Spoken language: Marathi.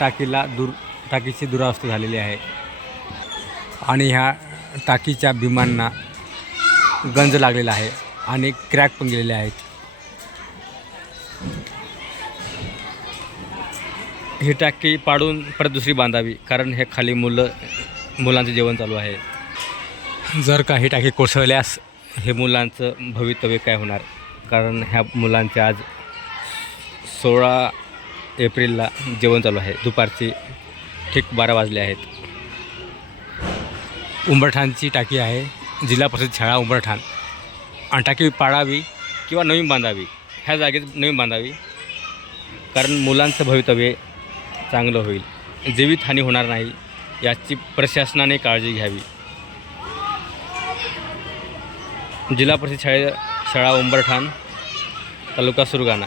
टाकीला दूर टाकीची दुरावस्था झालेली आहे. आणि ह्या टाकीच्या बिमांना गंज लागलेला आहे आणि क्रॅक पण गेलेले आहेत. ही टाकी पाडून परत दुसरी बांधावी कारण हे खाली मुलं मुलांचं जेवण चालू आहे. जर का ही टाकी कोसळल्यास हे मुलांचं भवितव्य काय होणार? कारण ह्या मुलांचे आज सोळा एप्रिलला जेवण चालू आहे. दुपारचे ठीक बारा वाजले आहेत. उंबरठाणची टाकी आहे. जिल्हा परिषद शाळा उंबरठाण. आणि टाकी पाडावी किंवा नवीन बांधावी ह्या जागेत नवीन बांधावी. कारण मुलांचं भवितव्य चांगलं होईल. जीवितहानी होणार नाही याची प्रशासनाने काळजी घ्यावी. जिल्हा परिषद शाळे शाळा उंबरठाण तालुका सुरगाणा.